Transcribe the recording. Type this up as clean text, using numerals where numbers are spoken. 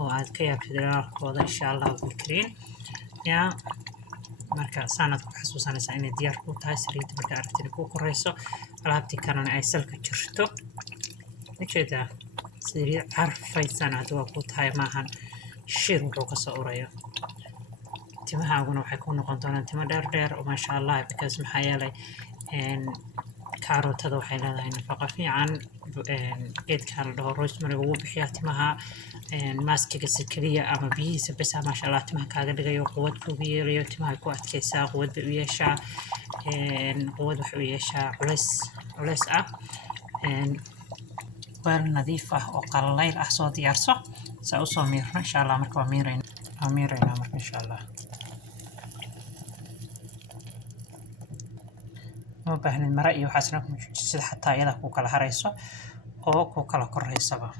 وعاد كياب شدرا وضع إن شاء الله بالكرين يا marka saanad ku xasuusanaysaa inay diyaar ku tahay saliid marka aragtida ku korayso alaabtii kalena ay salka jirto ujeedaa saliid carfaysan hadda ku tahay maahan shir wuxuu ka soo urayo timahaaguna waxay ku noqon doonaan timo dheer oo maasha Allah because maxaa yeelay كاروتة waxay leedahay nafaqo fiican geedkan la dhaho rosemary ugu bixiya timaha maaskiga sikriya ama biyihiisa bas ma sha Allah timaha kaaga dhigayo quwad ku yeelayo timaha ku adkaysaa quwad u yeeshaa quwad wax u yeeshaa culays ah weel nadiif ah oo qalayl ah soo diyaarso saa u soo miirno insha Allah marka waa miirayna marka insha Allah ما بحنا المرأة وحسنا سيد حتى يلا كوكا الهريسو أو كوكا الكريسة.